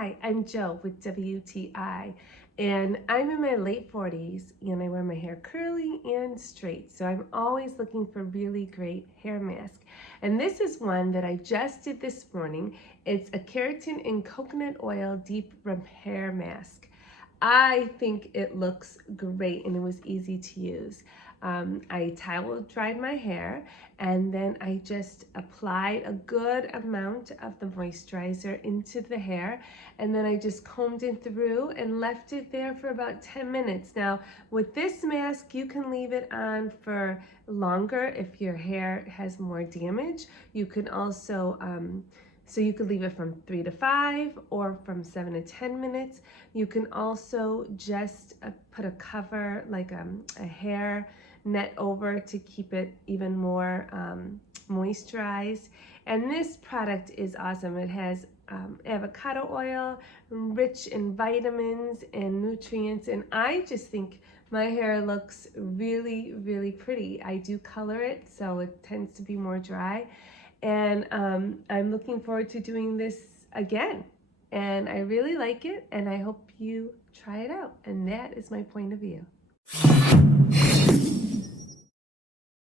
Hi, I'm Jo with WTI, and I'm in my late 40s and I wear my hair curly and straight, so I'm always looking for really great hair mask. And this is one that I just did this morning. It's a keratin and coconut oil deep repair mask. I think it looks great and it was easy to use. I towel dried my hair and then I just applied a good amount of the moisturizer into the hair, and then I just combed it through and left it there for about 10 minutes. Now with this mask you can leave it on for longer if your hair has more damage. You can also so you could leave it from 3 to 5 or from 7 to 10 minutes. You can also just put a cover, like a hair net over to keep it even more moisturized. And this product is awesome. It has avocado oil, rich in vitamins and nutrients, and I just think my hair looks really, really pretty. I do color it, so it tends to be more dry. And I'm looking forward to doing this again. And I really like it, and I hope you try it out. And that is my point of view.